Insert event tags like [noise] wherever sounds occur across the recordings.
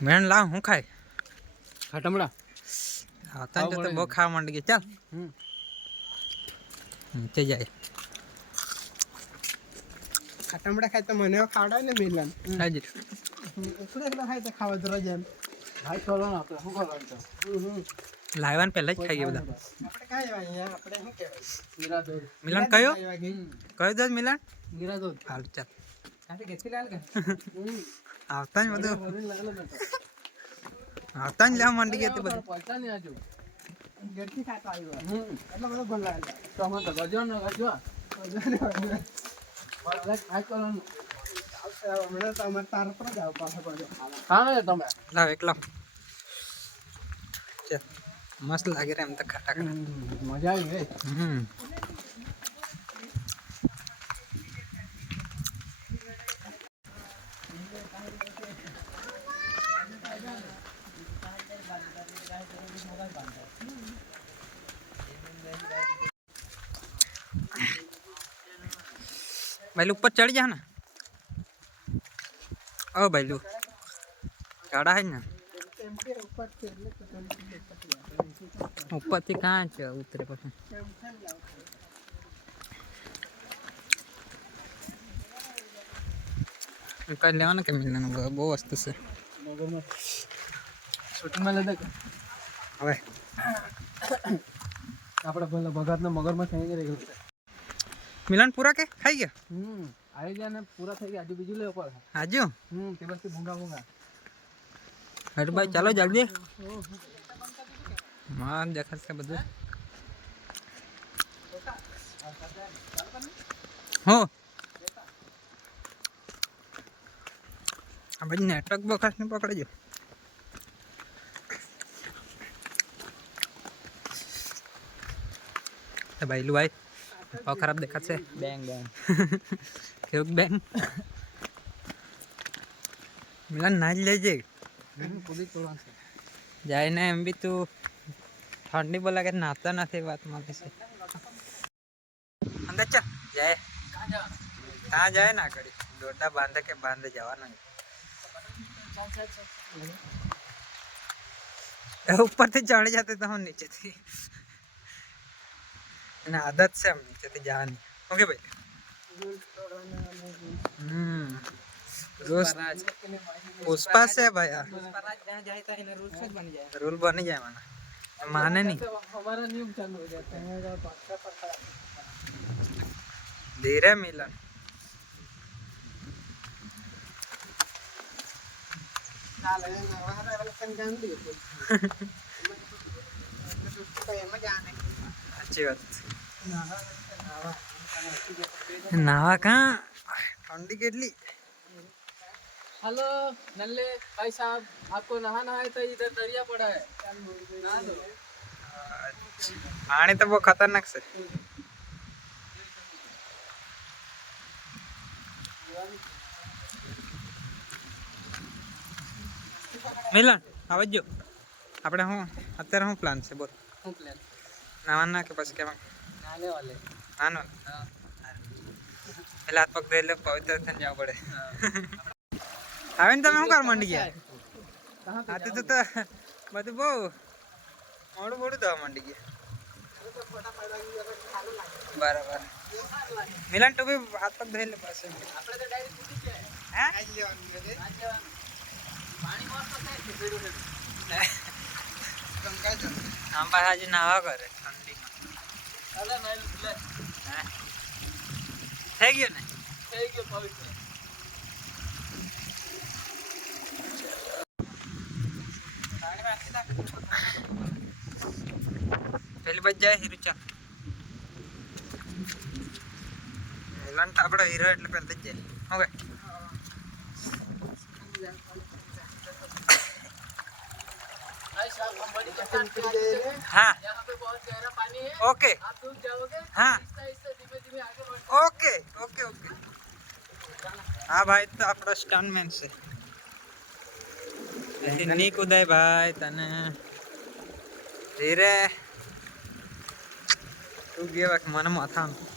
મેણ લાવ હું ખાય? ખાટમડા હા તને તો બહુ ખાવા માંડી ગઈ. ચાલ. હમ. હમ, તે જાય. ખાટમડા ખાય તો મને ખાવડાય ને મિલન. હાજી એકલો એકલો ખાય તો ખાવા જરા જેમ ભાઈ કરવાનું આપણે શું કરવાનું તો લાવવાનું પહેલા જ ખાઈ ગયા બધા. આપણે કાંઈ અહીંયા? આપણે શું કહેવાય? મીરા દૂધ મિલન કયો? કયો દસ મિલન? મીરા દૂધ હાલ ચાલ. કાંથી ઘેરથી લાલ કે [laughs] આવતા જ બધું. આવતા જ લેવા માંડી ગયા તે બધું. પૈસા નહીં આજુ ઘેરથી ખાતા આવ્યા. એટલો બધો ગોળ લાગેલો. તો અમે તો ગજો ને ગજો મસ્ત લાગે એમ તો ખાટા ખાટા મજા આવી ગઈ. હમ. ભાઈ ઉપર ચડી જા ને ઓ ભાઈ ચડા હે ને એમ કે ઉપર છે એટલે તો તમે ઉપરથી આવે. ઉપરથી કાં છે ઉતરે પછી કેમ કેમ લાવ? કઈ લેવાનું કે મિલવાનું બહુ વસ્તુ છે મગરમાં શૂટિંગમાં લેતા કે હવે આપણે પેલા ભગતના મગરમાં થઈ ગયેલું છે મિલન પૂરા કે ખાઈ ગયા હમ આવી ગયા ને પૂરા થઈ ગયા હજુ બીજું લેવું પડે. આજુ હમ તે પછી ભૂંગા ભૂંગા. હટ ભાઈ ચાલો જલ્દી. માં દેખાશે બધું. હો. આ બાજુ નેટવર્ક બખાસ ને પકડજો. તો ભાઈલું ભાઈ બહુ ખરાબ દેખાશે બેંગ બેંગ કેવું બેન મિલન ના જ લેજે કુદી પડવાનું છે જાય ને એમ બી તું ઠંડી બોલા કે નાતા નથી વાત માગે છે અંદર ચાલ જાય ત્યાં જાય ના આગળ દોરડા બાંધે કે બાંધે જવાનું એ ઉપરથી ચડી જતે તો હું નીચેથી એને આદત છે એમ નીચેથી જવાની ઓકે ભાઈ હમ રોજ પુષ્પા છે ભાઈ આ રૂલ બની જાય મને માને નહીં हमारा नियम चालू हो जाता है ધીરે મિલન ચાલે એ નવા હારા લોકોને ગામ દે તો. તો એમ જ આને. સાચી વાત નાવા કાં ઠંડી કેટલી हेलो नल्ले भाई साहब आपको नहाना है तो इधर दरिया पड़ा है नहा लो પાણી તો બહુ ખતરનાક છે મિલન આવજો આપણે શું અત્યારે શું પ્લાન છે બોલ हम प्लान નાવાના કે પછી કેવા આને વાલે. આનો? હા. પેલા હાથ પગ એટલે પવિત્ર થઈને જવું પડે. હવે ને તમે શું કરવા માંડી ગયા? હાથે તો તો બધું બહુ મોડું મોડું થવા માંડી ગયા. બરાબર. મિલન ટોપી હાથ પગ ધોઈ લે પાસે પાસે આજે નાવા કરે ઠંડી ચાલો નાઈ લે. હે થઈ ગયું ને થઈ ગયો પવિત્ર પેલી બાજુ જાય હીરો ચા મિલન તો આપણો હીરો એટલે પહેલા જ જાય ઓકે गहरा पानी है ઓકે आप डूब जाओगे हाँ। आहिस्ता आहिस्ता धीमे धीमे आगे बढ़ ઓકે ઓકે ઓકે હા ભાઈ તો આપણો સ્ટનમેન છે એથી ની કુદાય ભાઈ તને ધીરે તું ગયો મને માથામાં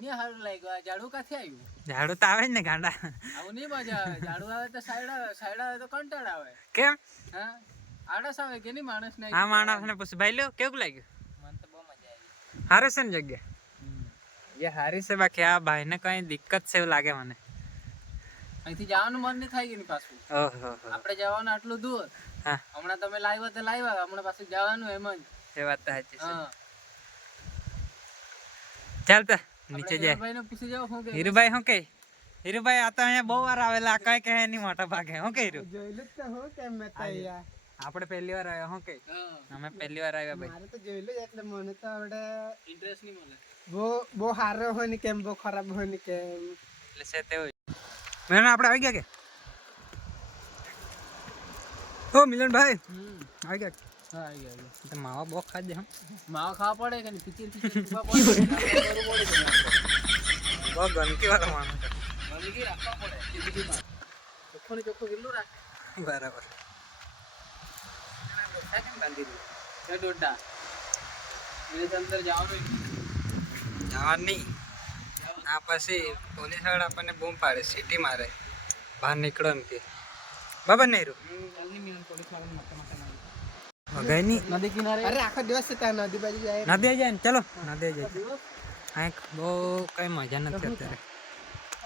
નહીં હારું લાગ્યું. આ ઝાડુ ક્યાંથી આવ્યું ઝાડુ તો આવે ને ગાંડા. આવું નહીં મજા આવે. ઝાડુ આવે તો સાઈડ આવે સાઈડ આવે તો કંટાળ આવે. કેમ? હા? આળસ આવે કે નહીં માણસ ને આ માણસને પૂછ. ભાઈ લો કેવું લાગ્યું? મને તો બહુ મજા આવી. હારે છે ને જગ્યા? એ હારી છે બાકી આ ભાઈને કઈ દિક્કત છે એવું લાગે મને. અહીંથી જવાનું મન નહીં થાય નહીં પાછું. આપણે જવાનું આટલું દૂર. હા. હમણાં તમે લાવ્યા તો લાવ્યા હમણાં પાછું જવાનું એમ જ. એ વાત સાચી છે. હા. ચાલ તો. નીચે જાય. હીરુભાઈ શું કે હીરુભાઈ આ તો અહીંયા બહુ વાર આવેલા. કઈ કહે નહીં મોટા ભાગે. શું કે હીરુ? તો તો આપણે પહેલી વાર આવ્યા શું કે અમે પહેલી વાર આવ્યા ભાઈ. મારે તો જોયેલું એટલે મને તો આવડે ઇન્ટરેસ્ટ નહીં મળે. બહુ બહુ સારો હોય ને કેમ બહુ ખરાબ હોય ને કેમ. એટલે છે તેવું મેં આપણે આવી ગયા કે? ઓ મિલનભાઈ ભાઈ આવી ગયા માવા બહુ ખાજે હમ માવા ખાવા પડે કે પિચર પિચર ગંદકી વાળા માણસ ગંદકી રાખવા પડે જિંદગીમાં દોડ્ડા એને અંદર જવાનું જવાનું નહીં આ પછી પોલીસવાળા આપણને બૂમ પાડે સિટી મારે બહાર નીકળો એમ કે બરાબર નહીં રૂ મારી વગાઈ નહીં નદી કિનારે અરે આખો દિવસ ત્યાં નદી બાજુ જાય નદી આવી જાય ને ચલો નદી આવી જાય આ બહુ કઈ મજા નથી અત્યારે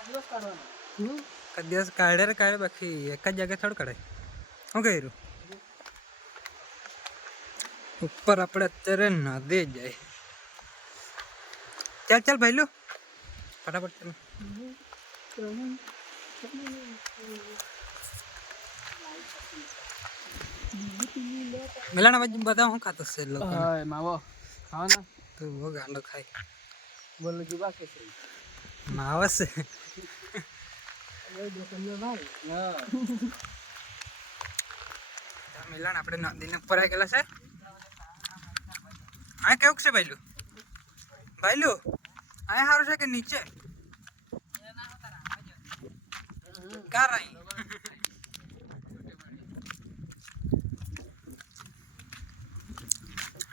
દિવસ કાઢવાનો હમ? એક દિવસ કાઢે રે કાઢે બાકી એક જ જગ્યાએ થોડું કાઢે શું કર્યું ઉપર આપણે અત્યારે નદી જાય ચાલ ચાલ ભાઈ લો ફટાફટ ચાલો મિલાણા બાજુ બધા શું ખાતો છે લોકો હા માવો. ખાવ ને તો બહુ ગાંડો ખાય બોલો જુબા કે છે. માવો છે. મિલાણ આપણે નદીને ઉપર આવી ગયેલા છે. આ કેવું છે ભાઈલું? ભાઈલું આ સારું છે કે નીચે? કાર અહીં હા નદી હારે હારે દેખાય અહીંયા નહીં રોકે રોકે તો મિલાન તો વળે જો વળી તાને તાવ ને અહીંયા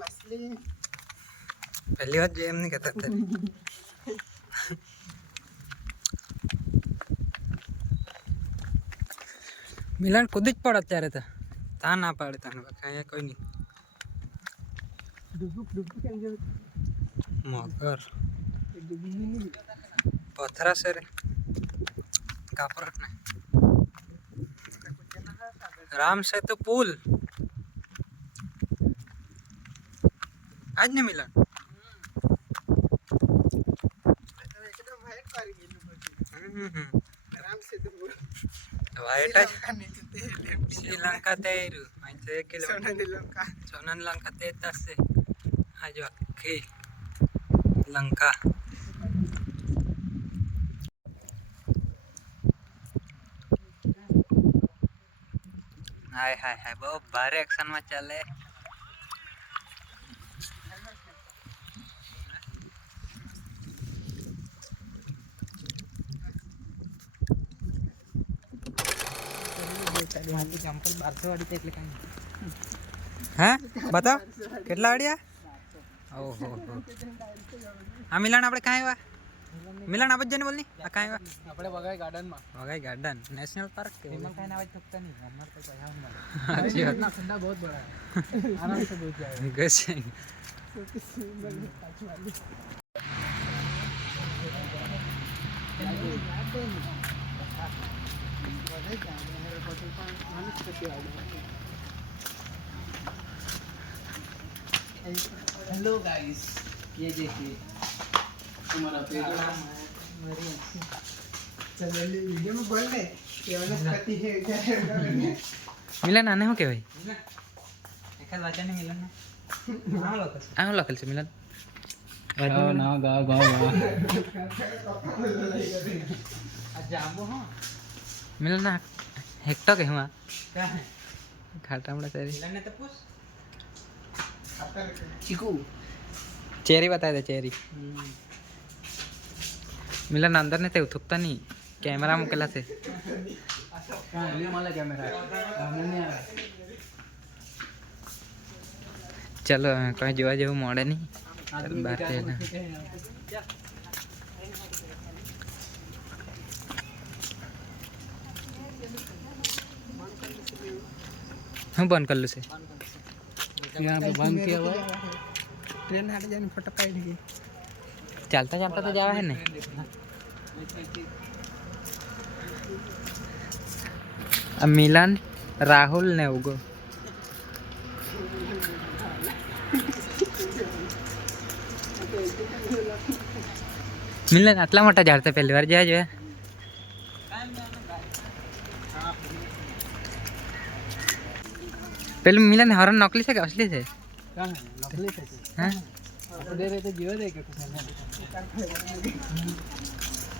માછલી પહેલી વાત જોઈ એમ નહીં કહેતા મિલન કૂદી જ પડ અત્યારે તો. તા ના પાડે તને અહીંયા કોઈ નહીં. જો મગર. પથરા છે રે. કાપરટ ને. રામ સેતુ પુલ આજ ને મિલન એકદમ વાઈટ કરી ગયેલું બધું હમ હમ આરામ સે તો વાઈટ જ ને મિલન. શ્રીલંકા લંકા સોનન લંકા તે તસે આ જો આખી લંકા. હાય હાય હાય. બહુ ભારે એક્શનમાં ચાલે. હા બતાવ કેટલા અડ્યા ઓહો આ મિલાન આપણે કાંઈ આવ્યા મિલાન આપણે જઈને બોલની આ કાંઈ આવ્યા આપણે વઘાઈ ગાર્ડનમાં વઘાઈ ગાર્ડન નેશનલ પાર્ક કે વિમલ ખાન આવાજ થકતા નહીં અમાર તો પૈસા નહીં अच्छी बात ना ठंडा बहुत बड़ा है आराम से बैठ जाएगा गैस हेलो गाइस ये देखिए हमारा पेड़। है? चलो वीडियो में बोल ले ये वनस्पति है क्या है [laughs] मिलन आने हो के भाई? एक बात नहीं मिलन ना हाँ लोकल हाँ लोकल से मिलन। गाओ ना गाओ गाओ गाओ अच्छा आबो हो। मिलन ना। [laughs] हेक्टो के हुआ खाटा हमरा चेरी तो चीकू चेरी बता दे चेरी मिलन अंदर ने ते उथुकता नहीं कैमरा मुकेला से चलो कहीं जवा जेव मोड़े नहीं बात है ना हम बंद कर लो से यहाँ पे बंद किया हुआ है। ट्रेन हट जाने फटक आई चलता चलता तो जावा है ना। अब मिलन राहुल ने उगो। मिलन आतला मोटा झाड़ते तो पहली बार जाए जो है। પેલું મિલન હરણ નકલી છે કે અસલી છે? નકલી છે હા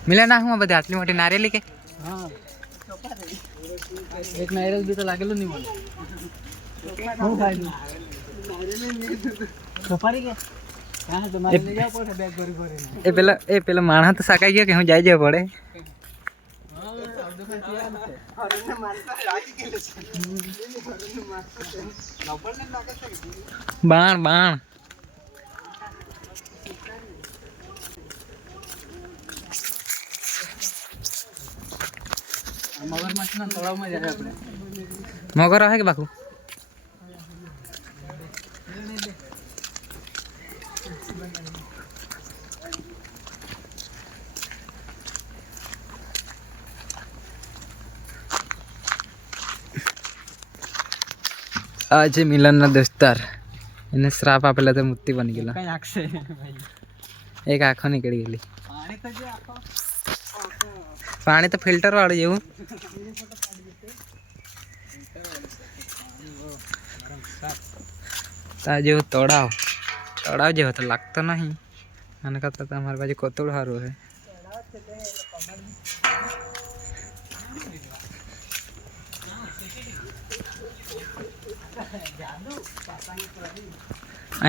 મિલન આ હું બધા? આટલી મોટી નારેલી કે? એક નારિયેલ બી તો લાગેલું નહીં મને શું ફાયદો એ પેલા એ પેલા માણસ તો સાકાઈ ગયો કે હું જાય જવું પડે? બાણ બાણ. મગર આવે કે બાકુ? આ છે મિલનના દોસ્તાર. એને શ્રાપ આપેલા તો મુક્તિ બની ગયેલા. આખશે? એક આંખો નીકળી ગયેલી. પાણી તો ફિલ્ટર વાળું જેવું. તા જેવું તળાવ. તળાવ જેવો તો લાગતો નહીં. મને કરતા તમારી બાજુ કોતોડ સારું છે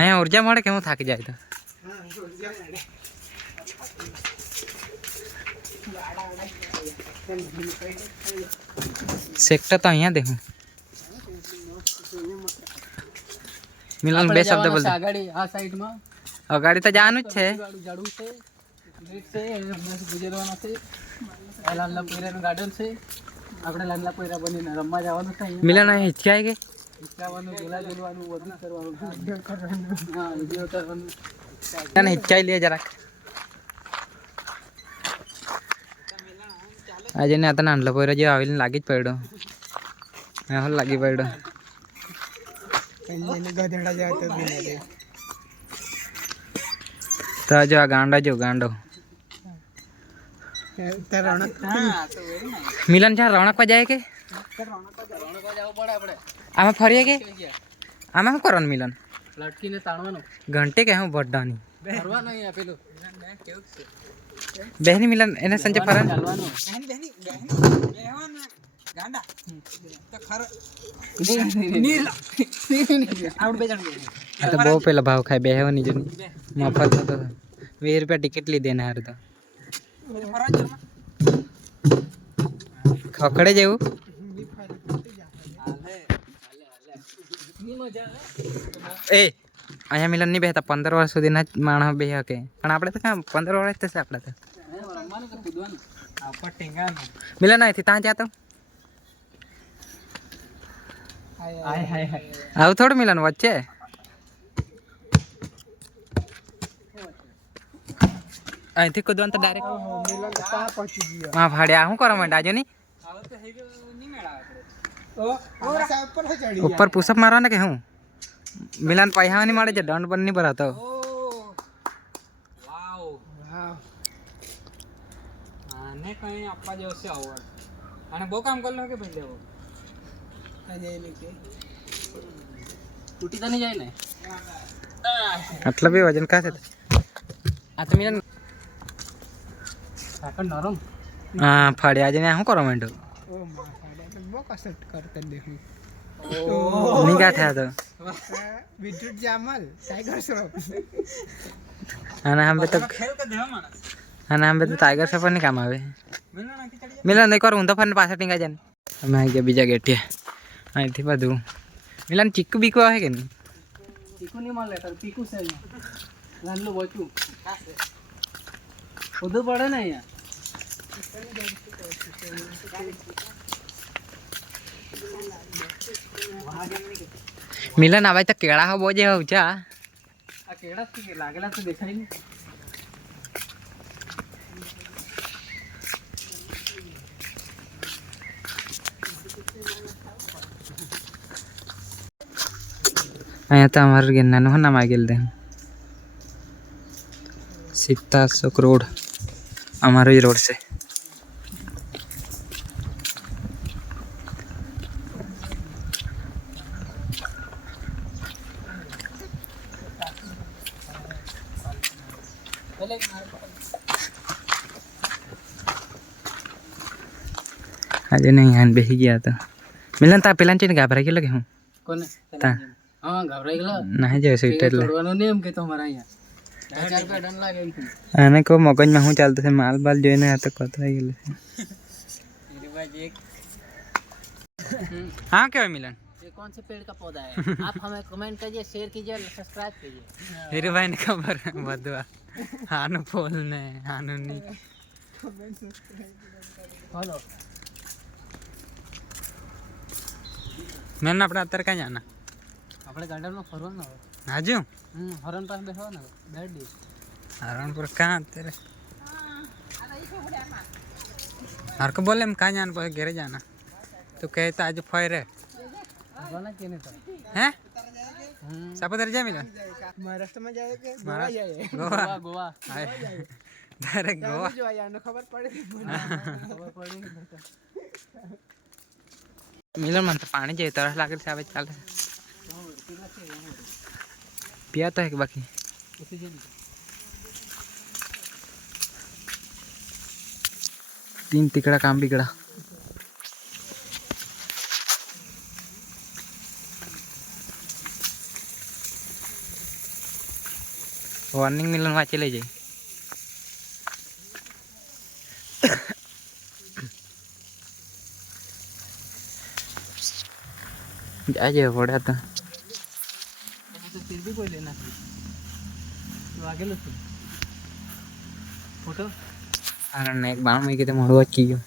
ए ऊर्जा मोड़े केम थाकी जाय तो? सेक्टर तो यहाँ देखो। मिलन बे शब्द बोल दे गाड़ी आ साइड में और गाड़ी तो जानु छे। झाड़ू से ग्रिड से बस गुजरवाना से लल्ला पूरे गार्डन से अपने लल्ला पूरे बनी रम्मा जावन तो मिलन है इतके के ના હિચકાઈ લે જરાક. આજે ને તને આંડલો પડ્યો જે આવીને લાગી જ પડ્યો. હા લાગી પડ્યો? તો જો આ ગાંડા જો ગાંડો. મિલન છે રણકવા જાય કે? રણકવા જવું પડે આપણે. આમાં ફરીએ કે આમાં શું કરવાનું મિલન? લટકીને તાણવાનું. ઘંટે કે હું પેલું. બેહની મિલન એને સંજે ફરન આ તો બહુ પેલા ભાવ ખાય બેહવાની જો મફત હતો વીસ રૂપિયા ટિકિટ લીધે ને હાર તો. ખકડે જેવું? ए आया मिलन नहीं बेहता पंद्रह वर्ष सुधी ना मान बे के अपने तो क्या पंद्रह वर्ष तो से तो मिलन आई थी तहाँ जाता हाय हाय थोड़ मिलन वच्चे अँ थी कूदवन तो डायरेक्ट हाँ फाड़िया हूँ कर मैं डाजो नहीं ઉપર પુશઅપ મારવાના કે હું? મિલાન પૈસા નહીં મળે છે દંડ પણ નહીં ભરાતો. આને કઈ આપવા જેવો છે અવોર્ડ અને બહુ કામ કરલો કે ભાઈ લેવો? તૂટી તો નહીં જાય ને? આટલા બી વજન કાં છે આ તો મિલાન સાકર નરમ. હા ફાડી આજે શું કરો માંડ્યો ઓ માં સાડે તો બહુ કસરત કરતા દેખું નહીં કાં થયા તો વિદ્યુત જામલ ટાઈગર શ્રોફ આના સાંભે તો આના સાંભે તો ટાઈગર સફર નહીં કામ આવે મિલાન એકવાર ઊંધો ફરીને પાછા ટીંગા જાય ને અમે આવી ગયા બીજા ગેટીએ અહીંથી બધું મિલાન ચીકુ બીકુ આવે કે નહીં પીકું નહીં મળે તાર પીકું છે અહીંયા નાનલું બચું ઉધું પડે ને અહીંયા મિલન આવે તો કેળા હો બોજે હો. જા આ કેળા છે, લાગેલા તો દેખાય ને અહીંયા તો અમારું ગેરનાનું હું નામ આગેલ દે સીતા સીતાશોક રોડ. અમારો જ રોડ છે. આજે નહીં આને બેસી ગયા હતા મિલન તા પેલા છે ગાભરાઈ ગયેલો કે હું કોને તા હા ગભરાઈ ગયેલો નાહી જાય સીટ એટલે તોડવાનો નિયમ કે તમારા અહીંયા હજાર રૂપિયા દંડ લાગે એમ કીધું. આને કહો મગજમાં શું ચાલતું છે માલ બાલ જોઈને આ તો કતરાઈ ગયેલું છે હા કહેવાય મિલન ये कौन से पेड़ का पौधा है आप हमें कमेंट कीजिए शेयर कीजिए सब्सक्राइब कीजिए હીરુભાઈ ને ખબર બધું આ. આનું ફૂલ ને આનું નહીં મેન આપણે અત્યારે ક્યાં જાના આપણે ગાર્ડનમાં ફરવાનું હવે. હાજુ હમ હરણ પાસે બેસવાનું બેડ ડી હરણપુર ક્યાં અત્યારે? હરકો બોલે એમ ક્યાં જાન પછી ઘેરે જાના તું કહે તો આજે ફરે હે? હમ. સાપુતાર જા મિલન મહારાષ્ટ્રમાં જાય કે ગોવા ગોવા. ગોવા ગોવા. હાય. ડાયરેક્ટ ગોવા. ખબર પડે. ખબર પડી. મિલન મને તો પાણી જેવી તરસ લાગે છે હવે ચાલે પિયા તો હે કે બાકી तीन तिकड़ा काम बिगड़ा वार्निंग मिलन वाचे ले जाए जाए पड़ा तो तो फिर भी कोई लेना तो आगे लो तुम फोटो कारण एक बाण में कितने मोड़वा की गयो